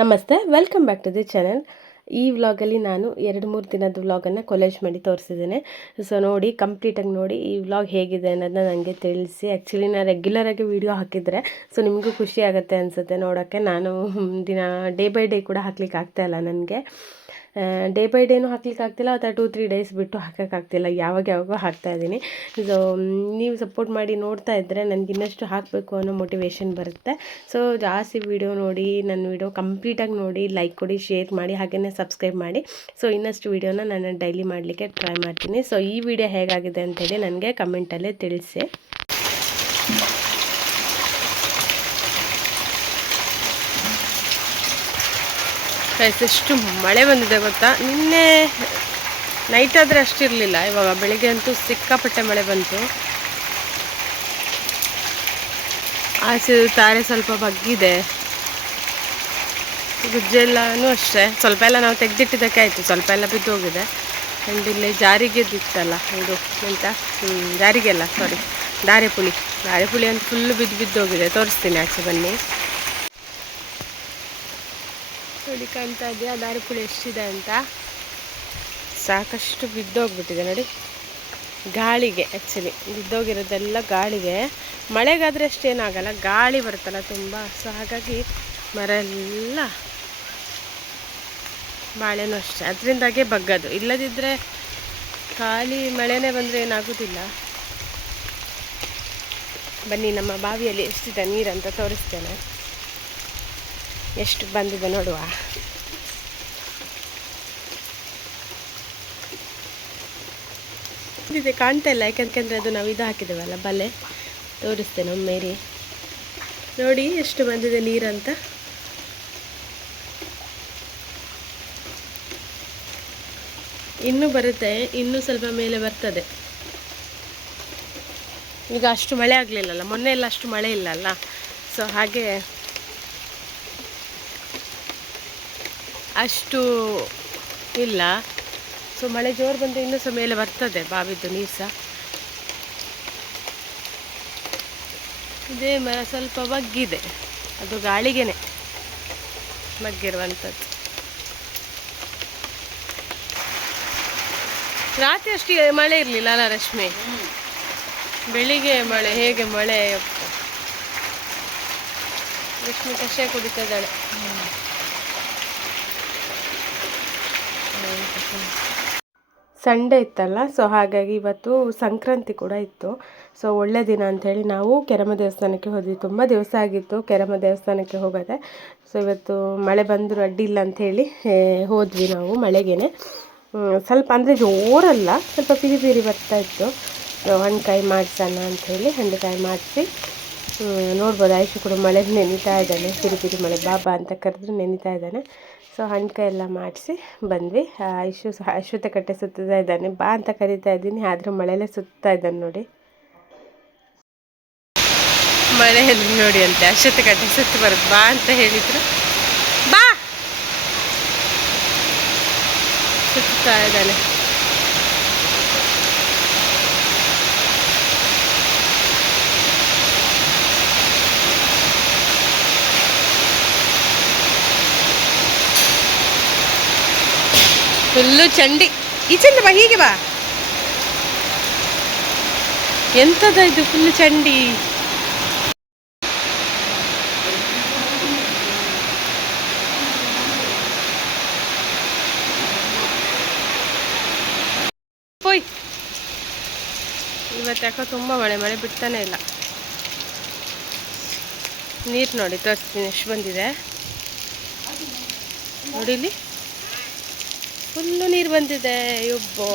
ನಮಸ್ತೆ, welcome back to the channel. ಈ ವ್ಲಾಗಲ್ಲಿ ನಾನು 2-3 ದಿನದ ವ್ಲಾಗನ್ನು ಕೊಲೇಜ್ ಮಾಡಿ ತೋರಿಸಿದ್ದೇನೆ. ಸೊ ನೋಡಿ, ಕಂಪ್ಲೀಟಾಗಿ ನೋಡಿ ಈ ವ್ಲಾಗ್ ಹೇಗಿದೆ ಅನ್ನೋದನ್ನ ನನಗೆ ತಿಳಿಸಿ. ಆ್ಯಕ್ಚುಲಿ ನಾನು ರೆಗ್ಯುಲರಾಗಿ ವೀಡಿಯೋ ಹಾಕಿದರೆ ಸೊ ನಿಮಗೂ ಖುಷಿ ಆಗುತ್ತೆ ಅನಿಸುತ್ತೆ ನೋಡೋಕ್ಕೆ. ನಾನು ದಿನ ಡೇ ಬೈ ಡೇ ಕೂಡ ಹಾಕ್ಲಿಕ್ಕೆ ಆಗ್ತಾಯಿಲ್ಲ ನನಗೆ. ಡೇ ಬೈ ಡೇನೂ ಹಾಕ್ಲಿಕ್ಕೆ ಆಗ್ತಿಲ್ಲ, ಅಥವಾ 2-3 ಡೇಸ್ ಬಿಟ್ಟು ಹಾಕೋಕ್ಕಾಗ್ತಿಲ್ಲ. ಯಾವಾಗೋ ಹಾಕ್ತಾಯಿದ್ದೀನಿ. ಸೊ ನೀವು ಸಪೋರ್ಟ್ ಮಾಡಿ ನೋಡ್ತಾ ಇದ್ದರೆ ನನಗೆ ಇನ್ನಷ್ಟು ಹಾಕಬೇಕು ಅನ್ನೋ ಮೋಟಿವೇಶನ್ ಬರುತ್ತೆ. ಸೊ ಜಾಸ್ತಿ ವೀಡಿಯೋ ನೋಡಿ, ನನ್ನ ವೀಡಿಯೋ ಕಂಪ್ಲೀಟಾಗಿ ನೋಡಿ, ಲೈಕ್ ಕೊಡಿ, ಶೇರ್ ಮಾಡಿ, ಹಾಗೆಯೇ ಸಬ್ಸ್ಕ್ರೈಬ್ ಮಾಡಿ. ಸೊ ಇನ್ನಷ್ಟು ವೀಡಿಯೋನ ನಾನು ಡೈಲಿ ಮಾಡಲಿಕ್ಕೆ ಟ್ರೈ ಮಾಡ್ತೀನಿ. ಸೊ ಈ ವಿಡಿಯೋ ಹೇಗಾಗಿದೆ ಅಂತೇಳಿ ನನಗೆ ಕಮೆಂಟಲ್ಲೇ ತಿಳಿಸಿ. ಎಷ್ಟು ಮಳೆ ಬಂದಿದೆ ಗೊತ್ತಾ. ನಿನ್ನೆ ನೈಟ್ ಆದರೆ ಅಷ್ಟಿರಲಿಲ್ಲ, ಇವಾಗ ಬೆಳಿಗ್ಗೆ ಅಂತೂ ಸಿಕ್ಕಾಪಟ್ಟೆ ಮಳೆ ಬಂತು. ಆಚೆ ತಾರೆ ಸ್ವಲ್ಪ ಬಗ್ಗಿದೆ, ಗುಜ್ಜೆಲ್ಲನೂ ಅಷ್ಟೇ ಸ್ವಲ್ಪ ಎಲ್ಲ ನಾವು ತೆಗೆದಿಟ್ಟಿದ್ದಕ್ಕೆ ಆಯಿತು, ಸ್ವಲ್ಪ ಎಲ್ಲ ಬಿದ್ದೋಗಿದೆ. ಆ್ಯಂಡ್ ಇಲ್ಲಿ ಜಾರಿಗೆದಿತ್ತಲ್ಲ ಇದು ಎಂತ ಜಾರಿಗೆಲ್ಲ ಸಾರಿ ದಾರೆಪುಳಿ ಅಂತ ಫುಲ್ಲು ಬಿದ್ದೋಗಿದೆ. ತೋರಿಸ್ತೀನಿ, ಆಚೆ ಬನ್ನಿ. ನೋಡಿ, ಕಾಣ್ತಾ ಇದೆಯಾ ದಾರೆಪುಳಿ ಎಷ್ಟಿದೆ ಅಂತ. ಸಾಕಷ್ಟು ಬಿದ್ದೋಗ್ಬಿಟ್ಟಿದೆ ನೋಡಿ, ಗಾಳಿಗೆ. ಆ್ಯಕ್ಚುಲಿ ಬಿದ್ದೋಗಿರೋದೆಲ್ಲ ಗಾಳಿಗೆ. ಮಳೆಗಾದರೆ ಅಷ್ಟೇನಾಗಲ್ಲ, ಗಾಳಿ ಬರುತ್ತಲ್ಲ ತುಂಬ. ಸೊ ಹಾಗಾಗಿ ಮರ ಎಲ್ಲ, ಬಾಳೆನೂ ಅಷ್ಟೇ, ಅದರಿಂದಾಗೆ ಬಗ್ಗದು. ಇಲ್ಲದಿದ್ದರೆ ಖಾಲಿ ಮಳೆನೇ ಬಂದರೆ ಏನಾಗೋದಿಲ್ಲ. ಬನ್ನಿ, ನಮ್ಮ ಬಾವಿಯಲ್ಲಿ ಎಷ್ಟಿದೆ ನೀರಂತ ತೋರಿಸ್ತೇನೆ. ಎಷ್ಟು ಬಂದಿದೆ ನೋಡುವ. ಇದೆ ಕಾಣ್ತಾ ಇಲ್ಲ, ಯಾಕಂತಂದರೆ ಅದು ನಾವು ಇದು ಹಾಕಿದ್ದೇವಲ್ಲ ಬಲೆ. ತೋರಿಸ್ತೇನೆ ಒಮ್ಮೆರಿ. ನೋಡಿ ಎಷ್ಟು ಬಂದಿದೆ ನೀರಂತ. ಇನ್ನೂ ಬರುತ್ತೆ, ಇನ್ನೂ ಸ್ವಲ್ಪ ಮೇಲೆ ಬರ್ತದೆ. ಈಗ ಅಷ್ಟು ಮಳೆ ಆಗಲಿಲ್ಲಲ್ಲ, ಮೊನ್ನೆ ಎಲ್ಲ ಅಷ್ಟು ಮಳೆ ಇಲ್ಲಲ್ಲ. ಸೊ ಹಾಗೆ ಅಷ್ಟು ಇಲ್ಲ. ಸೊ ಮಳೆ ಜೋರು ಬಂದರೆ ಇನ್ನೂ ಸಹ ಮೇಲೆ ಬರ್ತದೆ ಬಾವಿದ್ದು ನೀರು ಸಹ. ಇದೇ ಮರ ಸ್ವಲ್ಪ ಬಗ್ಗಿದೆ, ಅದು ಗಾಳಿಗೆನೆ ಬಗ್ಗಿರುವಂಥದ್ದು. ರಾತ್ರಿ ಅಷ್ಟು ಮಳೆ ಇರಲಿಲ್ಲ ಅಲ್ಲ ರಶ್ಮಿ? ಬೆಳಿಗ್ಗೆ ಮಳೆ, ಹೇಗೆ ಮಳೆ! ರಶ್ಮಿ ಕಷಾಯ ಕುಡಿತಾ ಇದ್ದಾಳೆ. ಸಂಡೇ ಇತ್ತಲ್ಲ, ಸೊ ಹಾಗಾಗಿ ಇವತ್ತು ಸಂಕ್ರಾಂತಿ ಕೂಡ ಇತ್ತು. ಸೊ ಒಳ್ಳೆ ದಿನ ಅಂಥೇಳಿ ನಾವು ಕೆರಮ ದೇವಸ್ಥಾನಕ್ಕೆ ಹೋದ್ವಿ. ತುಂಬ ದಿವಸ ಆಗಿತ್ತು ಕೆರಮ ದೇವಸ್ಥಾನಕ್ಕೆ ಹೋಗೋದೆ. ಸೊ ಇವತ್ತು ಮಳೆ ಬಂದರೂ ಅಡ್ಡಿಲ್ಲ ಅಂಥೇಳಿ ಹೋದ್ವಿ ನಾವು. ಮಳೆಗೇನೆ ಸ್ವಲ್ಪ ಅಂದರೆ ಜೋರಲ್ಲ, ಸ್ವಲ್ಪ ಪಿರಿ ಬರ್ತಾಯಿತ್ತು. ಹಣ್ಕಾಯಿ ಮಾಡಿಸೋಣ ಅಂಥೇಳಿ ಹಣ್ಕಾಯಿ ಮಾಡಿಸಿ ನೋಡ್ಬೋದು. ಆಯುಷು ಕೂಡ ಮಳೆ ನೆನೀತಾ ಇದ್ದಾನೆ, ಪಿರಿ ಮಳೆ ಬಾಬಾ ಅಂತ ಕರೆದ್ರೆ ನೆನೀತಾ ಇದ್ದಾನೆ. ಸೊ ಹಣ್ಕಾಯಿ ಎಲ್ಲ ಮಾಡಿಸಿ ಬಂದ್ವಿ. ಆಯುಷು ಸಹ ಅಶ್ವತ್ಥ ಕಟ್ಟೆ ಸುತ್ತಾ ಇದ್ದಾನೆ. ಬಾ ಅಂತ ಕರೀತಾ ಇದ್ದೀನಿ, ಆದರೂ ಮಳೆಯಲ್ಲೇ ಸುತ್ತಾ ಇದ್ದಾನೆ ನೋಡಿ. ಮಳೆಯಲ್ಲಿ ನೋಡಿ ಅಂತೆ ಅಶ್ವತ್ಥ ಕಟ್ಟೆ ಸುತ್ತಿ ಬರೋದು. ಬಾ ಅಂತ ಹೇಳಿದ್ರು, ಬಾ ಸುತ್ತಾ ಇದ್ದಾನೆ. ಫುಲ್ಲು ಚಂಡಿ. ಈಚೆಂದ ಬಾ, ಹೀಗೆ ಬಾ. ಎಂಥದ ಇದು ಫುಲ್ಲು ಚಂಡಿ. ಹೋಯ್, ಇವತ್ತು ಯಾಕೋ ತುಂಬ ಮಳೆ ಬಿಡ್ತಾನೆ ಇಲ್ಲ. ನೀರು ನೋಡಿ, ತೋರಿಸ್ತೀನಿ ಎಷ್ಟು ಬಂದಿದೆ ನೋಡಿಲಿ. ಫುಲ್ಲು ನೀರು ಬಂದಿದೆ. ಯೊಬ್ಬೋ,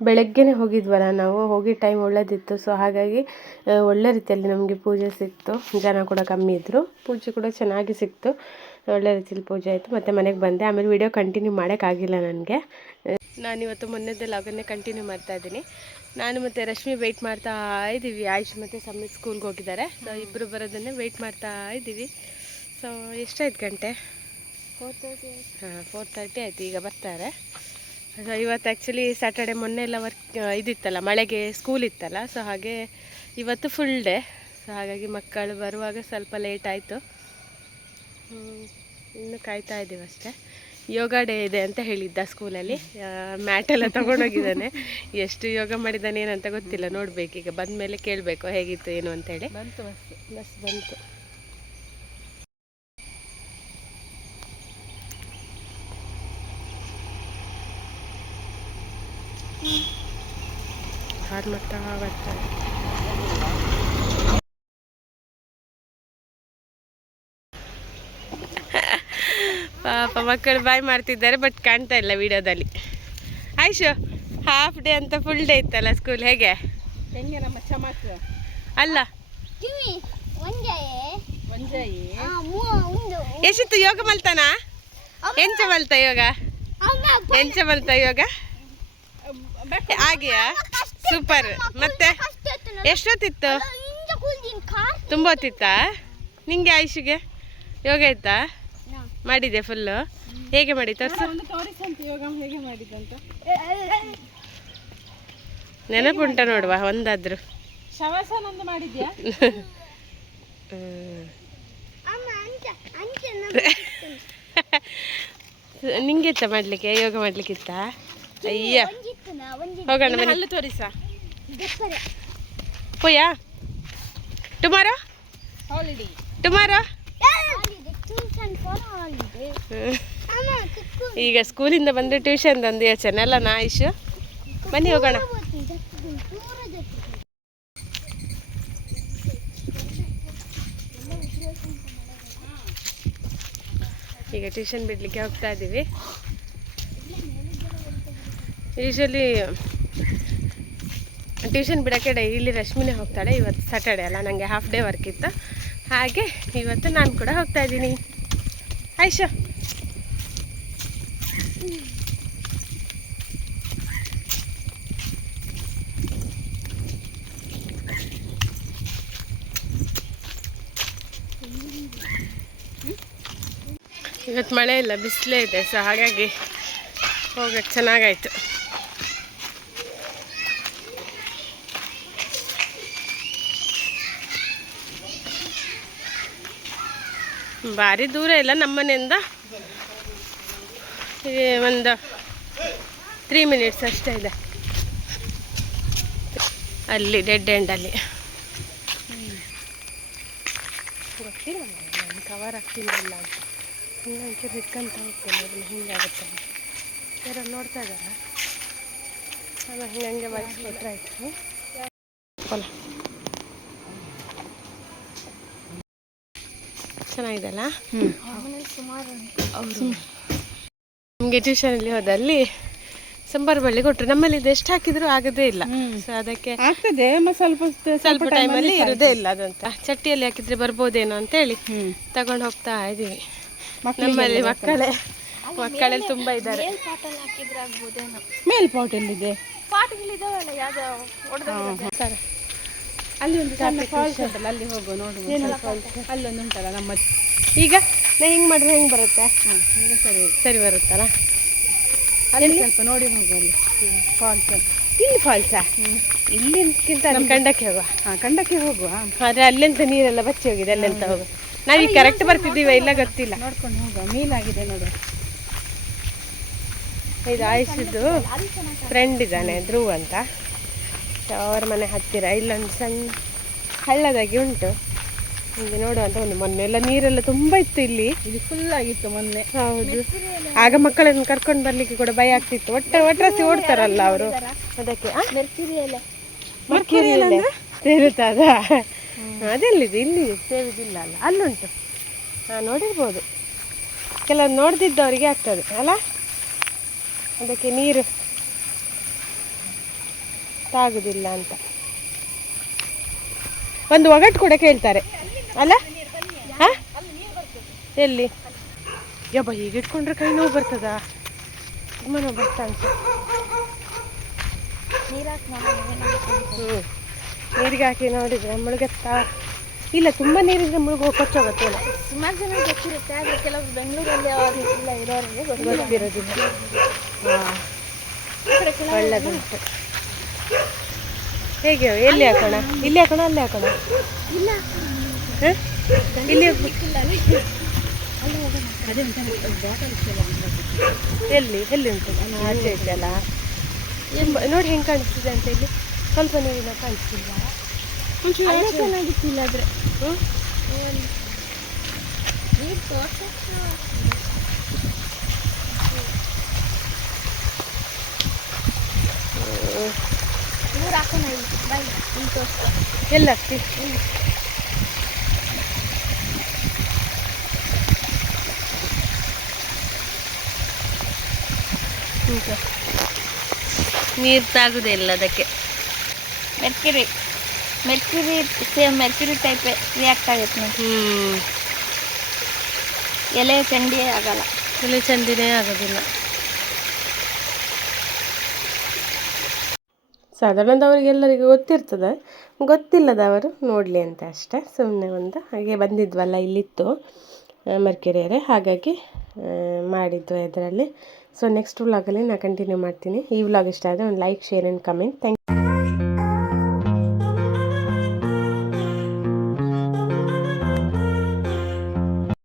ಬೆಳಗ್ಗೆನೇ ಹೋಗಿದ್ವಲ್ಲ ನಾವು, ಹೋಗಿ ಟೈಮ್ ಒಳ್ಳೆದಿತ್ತು. ಸೊ ಹಾಗಾಗಿ ಒಳ್ಳೆ ರೀತಿಯಲ್ಲಿ ನಮಗೆ ಪೂಜೆ ಸಿಕ್ತು. ಜನ ಕೂಡ ಕಮ್ಮಿ ಇದ್ದರು, ಪೂಜೆ ಕೂಡ ಚೆನ್ನಾಗಿ ಸಿಕ್ತು. ಒಳ್ಳೆ ರೀತಿಯಲ್ಲಿ ಪೂಜೆ ಆಯಿತು. ಮತ್ತು ಮನೆಗೆ ಬಂದೆ. ಆಮೇಲೆ ವಿಡಿಯೋ ಕಂಟಿನ್ಯೂ ಮಾಡೋಕ್ಕಾಗಿಲ್ಲ ನನಗೆ. ನಾನಿವತ್ತು ಮೊನ್ನೆದೆಲ್ಲ ಅದನ್ನೇ ಕಂಟಿನ್ಯೂ ಮಾಡ್ತಾಯಿದ್ದೀನಿ. ನಾನು ಮತ್ತು ರಶ್ಮಿ ವೆಯ್ಟ್ ಮಾಡ್ತಾ ಇದ್ದೀವಿ. ಆಯುಷ್ ಮತ್ತು ಸಮ್ಮಿತ್ ಸ್ಕೂಲ್ಗೆ ಹೋಗಿದ್ದಾರೆ. ಸೊ ಇಬ್ಬರು ಬರೋದನ್ನೇ ವೆಯ್ಟ್ ಮಾಡ್ತಾ ಇದ್ದೀವಿ. ಸೊ ಎಷ್ಟಾಯ್ತು ಗಂಟೆ? 4:30 ಆಯಿತು. ಈಗ ಬರ್ತಾರೆ. ಸೊ ಇವತ್ತು ಆ್ಯಕ್ಚುಲಿ ಸ್ಯಾಟರ್ಡೆ ಮೊನ್ನೆ ಎಲ್ಲ ಇದಿತ್ತಲ್ಲ, ಮಳೆಗೆ ಸ್ಕೂಲ್ ಇತ್ತಲ್ಲ, ಸೊ ಹಾಗೆ ಇವತ್ತು ಫುಲ್ ಡೇ. ಸೊ ಹಾಗಾಗಿ ಮಕ್ಕಳು ಬರುವಾಗ ಸ್ವಲ್ಪ ಲೇಟ್ ಆಯಿತು. ಇನ್ನು ಕಾಯ್ತಾ ಇದ್ದೀವಿ ಅಷ್ಟೇ. ಯೋಗ ಡೇ ಇದೆ ಅಂತ ಹೇಳಿದ್ದ ಸ್ಕೂಲಲ್ಲಿ, ಮ್ಯಾಟೆಲ್ಲ ತೊಗೊಂಡೋಗಿದ್ದಾನೆ. ಎಷ್ಟು ಯೋಗ ಮಾಡಿದ್ದಾನೆ ಏನಂತ ಗೊತ್ತಿಲ್ಲ, ನೋಡಬೇಕು. ಈಗ ಬಂದ ಮೇಲೆ ಕೇಳಬೇಕು ಹೇಗಿತ್ತು ಏನು ಅಂತೇಳಿ. ಬಸ್ ಬಂತು. ಹಾಡು ಮಾಡ್ತಾ ಬರ್ತಾರೆ. ಪಾಪ ಮಕ್ಕಳು ಬಾಯ್ ಮಾಡ್ತಿದ್ದಾರೆ, ಬಟ್ ಕಾಣ್ತಾ ಇಲ್ಲ ವಿಡಿಯೋದಲ್ಲಿ. ಆಯ್ಶು, ಹಾಫ್ ಡೇ ಅಂತ ಫುಲ್ ಡೇ ಇತ್ತಲ್ಲ ಸ್ಕೂಲ್, ಹೇಗೆ ನಮ್ಮ ಚಮಕ್ ಅಲ್ಲ ಎಷ್ಟಿತ್ತು ಯೋಗ ಮಲ್ತಾನ? ಎಂಚ ಮಲ್ತ ಯೋಗ? ಎಂಚ ಮಲ್ತ ಯೋಗ? ಹಾಗೆಯಾ? ಸೂಪರ್. ಮತ್ತೆ ಎಷ್ಟೊತ್ತಿತ್ತು? ತುಂಬ ಹೊತ್ತಿತ್ತಾ ನಿಂಗೆ? ಆಯುಷಿಗೆ ಯೋಗ ಇತ್ತಾ? ಮಾಡಿದೆ ಫುಲ್ಲು? ಹೇಗೆ ಮಾಡಿ ತೋರಿಸು. ನೆನಪುಂಟ ನೋಡುವ ಒಂದಾದ್ರು. ಶವಾಸನ ಮಾಡಿದ್ಯಾ? ನಿಂಗೆ ಇತ್ತ ಮಾಡ್ಲಿಕ್ಕೆ, ಯೋಗ ಮಾಡ್ಲಿಕ್ಕಿತ್ತ? ಅಯ್ಯ ಹೋಗೋಣ ಬನ್ನಿ. ತೋರಿಸ ಪೋಯಾ ಟುಮಾರೋ? ಟುಮಾರೋ ಈಗ ಸ್ಕೂಲಿಂದ ಬಂದರೆ ಟ್ಯೂಷನ್ ಒಂದು ಯೋಚನೆ ಅಲ್ಲ ನಾ ಆಯುಷು? ಬನ್ನಿ ಹೋಗೋಣ. ಈಗ ಟ್ಯೂಷನ್ ಬಿಡಲಿಕ್ಕೆ ಹೋಗ್ತಾ ಇದ್ದೀವಿ. ಯೂಶಲಿ ಟ್ಯೂಷನ್ ಬಿಡೋಕ್ಕೆ ಡೈಲಿ ರಶ್ಮಿನೇ ಹೋಗ್ತಾಳೆ. ಇವತ್ತು ಸ್ಯಾಟರ್ಡೆ ಅಲ್ಲ, ನನಗೆ ಹಾಫ್ ಡೇ ವರ್ಕ್ ಇತ್ತು, ಹಾಗೆ ಇವತ್ತು ನಾನು ಕೂಡ ಹೋಗ್ತಾ ಇದ್ದೀನಿ. ಆಯ್ಷಾ ಇವತ್ತು ಮಳೆ ಇಲ್ಲ, ಬಿಸಿಲೇ ಇದೆ. ಸೊ ಹಾಗಾಗಿ ಹೋಗಕ್ಕೆ ಚೆನ್ನಾಗಾಯಿತು. ಭಾರಿ ದೂರ ಇಲ್ಲ, ನಮ್ಮನೆಯಿಂದ ಒಂದು 3 ಮಿನಿಟ್ಸ್ ಅಷ್ಟೇ ಇದೆ. ಅಲ್ಲಿ ಡೆಡ್ ಎಂಡಲ್ಲಿ ಗೊತ್ತಿಲ್ಲ, ನಾನು ಕವರ್ ಆಗ್ತಿಲ್ಲ ಅಂತ ಸುಮ್ಮನೆ ಒಂಚೂರು ಹಿಡ್ಕೊಂತ ಹೋಗ್ತೇನೆ. ಅದನ್ನು ಹಿಂಗಾಗುತ್ತೆ ಯಾರು ನೋಡ್ತಾ ಇದ್ದಾರ? ಆಮೇಲೆ ಹಿಂಗೆ ಬಳಸ್ಕೊಟ್ರೆ ಆಯ್ತು. ಹೊಲ ಚೆನ್ನಾಗಿದೆಲ್ಲ. ಅವರು ನಮಗೆ ಟ್ಯೂಷನಲ್ಲಿ ಹೋದಲ್ಲಿ ಸಂಬಾರು ಬಳ್ಳಿ ಕೊಟ್ಟರು. ನಮ್ಮಲ್ಲಿ ಇದು ಎಷ್ಟು ಹಾಕಿದ್ರು ಆಗದೇ ಇಲ್ಲ. ಸೊ ಅದಕ್ಕೆ ಆಗ್ತದೆ, ಸ್ವಲ್ಪ ಟೈಮಲ್ಲಿ ಇರೋದೇ ಇಲ್ಲ. ಅದಂತ ಚಟ್ಟಿಯಲ್ಲಿ ಹಾಕಿದ್ರೆ ಬರ್ಬೋದೇನೋ ಅಂತೇಳಿ ತಗೊಂಡು ಹೋಗ್ತಾ ಇದ್ದೀವಿ. ನಮ್ಮಲ್ಲಿ ಮಕ್ಕಳಲ್ಲಿ ತುಂಬ ಇದ್ದಾರೆ. ಮೇಲ್ ಪಾಟ್ ಎಲ್ಲಿದೆ? ಅಲ್ಲಿ ಒಂದು ಸಣ್ಣ ಫಾಲ್ಸ್ ಉಂಟಲ್ಲ, ಅಲ್ಲಿ ಹೋಗುವ ನೋಡುವ. ಅಲ್ಲೊಂದು ಉಂಟಲ್ಲ ನಮ್ಮ. ಈಗ ನಾ ಹಿಂಗೆ ಮಾಡಿದ್ರೆ ಹೆಂಗೆ ಬರುತ್ತೆ? ಈಗ ಸರಿ ಬರುತ್ತಲ್ಲ. ಅಲ್ಲಿ ಸ್ವಲ್ಪ ನೋಡಿ ಹೋಗುವ. ಅಲ್ಲಿ ಫಾಲ್ಸ್. ಇಲ್ಲಿ ಫಾಲ್ಸಾ? ಇಲ್ಲಿಂದಕ್ಕಿಂತ ಕಂಡಕ್ಕೆ ಹೋಗುವ. ಕಂಡಕ್ಕೆ ಹೋಗುವ. ಆದರೆ ಅಲ್ಲೆಂತ ನೀರೆಲ್ಲ ಬಚ್ಚಿ ಹೋಗಿದೆ, ಅಲ್ಲೆಂತ ಹೋಗುವ. ನಾವೀಗ ಕರೆಕ್ಟ್ ಬರ್ತಿದ್ದೀವ ಇಲ್ಲ ಗೊತ್ತಿಲ್ಲ. ನೋಡ್ಕೊಂಡು ಹೋಗುವ. ಮೀನಾಗಿದೆ ನೋಡು. ಇದು ಆಯುಷಿದ್ದು ಫ್ರೆಂಡ್ ಇದ್ದಾನೆ, ಧ್ರುವ್ ಅಂತ. ಅವ್ರ ಮನೆ ಹತ್ತಿರ ಇಲ್ಲೊಂದು ಸಣ್ಣ ಹಳ್ಳದಾಗಿ ಉಂಟು. ಹೀಗೆ ನೋಡುವಂತ ಒಂದು ಮೊನ್ನೆ ಎಲ್ಲ ನೀರೆಲ್ಲ ತುಂಬ ಇತ್ತು ಇಲ್ಲಿ. ಇದು ಫುಲ್ ಆಗಿತ್ತು ಮೊನ್ನೆ. ಹೌದು, ಆಗ ಮಕ್ಕಳನ್ನು ಕರ್ಕೊಂಡು ಬರ್ಲಿಕ್ಕೆ ಕೂಡ ಭಯ ಆಗ್ತಿತ್ತು. ಒಟ್ಟರಸಿ ಓಡ್ತಾರಲ್ಲ ಅವರು. ಅದಕ್ಕೆ ಸೇರುತ್ತದ? ಅದೆಲ್ಲಿದೆ? ಇಲ್ಲಿ ಸೇರುವುದಿಲ್ಲ ಅಲ್ಲ, ಅಲ್ಲುಂಟು. ನೋಡಿರ್ಬೋದು, ಕೆಲವು ನೋಡ್ದಿದ್ದವರಿಗೆ ಆಗ್ತದೆ ಅಲ್ಲ. ಅದಕ್ಕೆ ನೀರು ತಾಗುದಿಲ್ಲ ಅಂತ ಒಂದು ಒಗಟು ಕೂಡ ಕೇಳ್ತಾರೆ ಅಲ್ಲ. ಹಾಂ, ಎಲ್ಲಿ? ಯಬ್ಬ, ಹೀಗೆ ಇಟ್ಕೊಂಡ್ರೆ ಕೈ ನೋವು ಬರ್ತದಾ? ತುಂಬ ನೋವು ಬರ್ತಾ ಅಂತ. ನೀರಿಗೆ ಹಾಕಿ ನೋಡಿದ್ರೆ ಮುಳುಗತ್ತಾ ಇಲ್ಲ. ತುಂಬ ನೀರಿದ್ರೆ ಮುಳುಗು ಕೊಚ್ಚೋಗುತ್ತೇನ. ಸುಮಾರು ಜನ ಗೊತ್ತಿರುತ್ತೆ, ಆದರೆ ಕೆಲವು ಬೆಂಗಳೂರಲ್ಲಿ ಇಲ್ಲ ಇರೋರಿಗೆ ಗೊತ್ತಿರೋದಿಲ್ಲ. ಹಾಂ, ಒಳ್ಳೆದುಂಟು. ಹೇಗೆ ಎಲ್ಲಿ ಹಾಕೋಣ? ಇಲ್ಲಿ ಹಾಕೋಣ ಅಲ್ಲಿ ಹಾಕೋಣ? ಹ? ಇಲ್ಲಿ ಎಲ್ಲಿ ಉಂಟು? ಆಚೆ ಇದೆಯಲ್ಲ ನೋಡಿ ಹೆಂಗೆ ಕಾಣಿಸ್ತಿದೆ ಅಂತ. ಇಲ್ಲಿ ಸ್ವಲ್ಪ ನೀರಿನ ಕಾಣಿಸ್ತಿಲ್ಲ. ಚೆನ್ನಾಗಿತ್ತಿಲ್ಲ ಆದರೆ ಎಲ್ಲ ಹಾಕ್ತಿ? ನೀರು ತಾಗುದೇ ಇಲ್ಲ ಅದಕ್ಕೆ. Mercury same Mercury type react ಆಗುತ್ತೆ ನೋಡಿ. ಎಲೆ ಚಂಡಿ ಆಗಲ್ಲ. ಎಲೆ ಚಂಡಿನೇ ಆಗೋದಿಲ್ಲ. ಸಾಧಾರಣದವರಿಗೆಲ್ಲರಿಗೂ ಗೊತ್ತಿರ್ತದೆ, ಗೊತ್ತಿಲ್ಲದವರು ನೋಡಲಿ ಅಂತ ಅಷ್ಟೇ. ಸುಮ್ಮನೆ ಒಂದು ಹಾಗೆ ಬಂದಿದ್ವಲ್ಲ, ಇಲ್ಲಿತ್ತು ಮರ್ಕೆರಿಯರೆ, ಹಾಗಾಗಿ ಮಾಡಿದ್ವಿ ಇದರಲ್ಲಿ. ಸೊ ನೆಕ್ಸ್ಟ್ ವ್ಲಾಗಲ್ಲಿ ನಾನು ಕಂಟಿನ್ಯೂ ಮಾಡ್ತೀನಿ. ಈ ವ್ಲಾಗ್ ಇಷ್ಟ ಆದರೆ ಒಂದು like, share and comment. Thank you.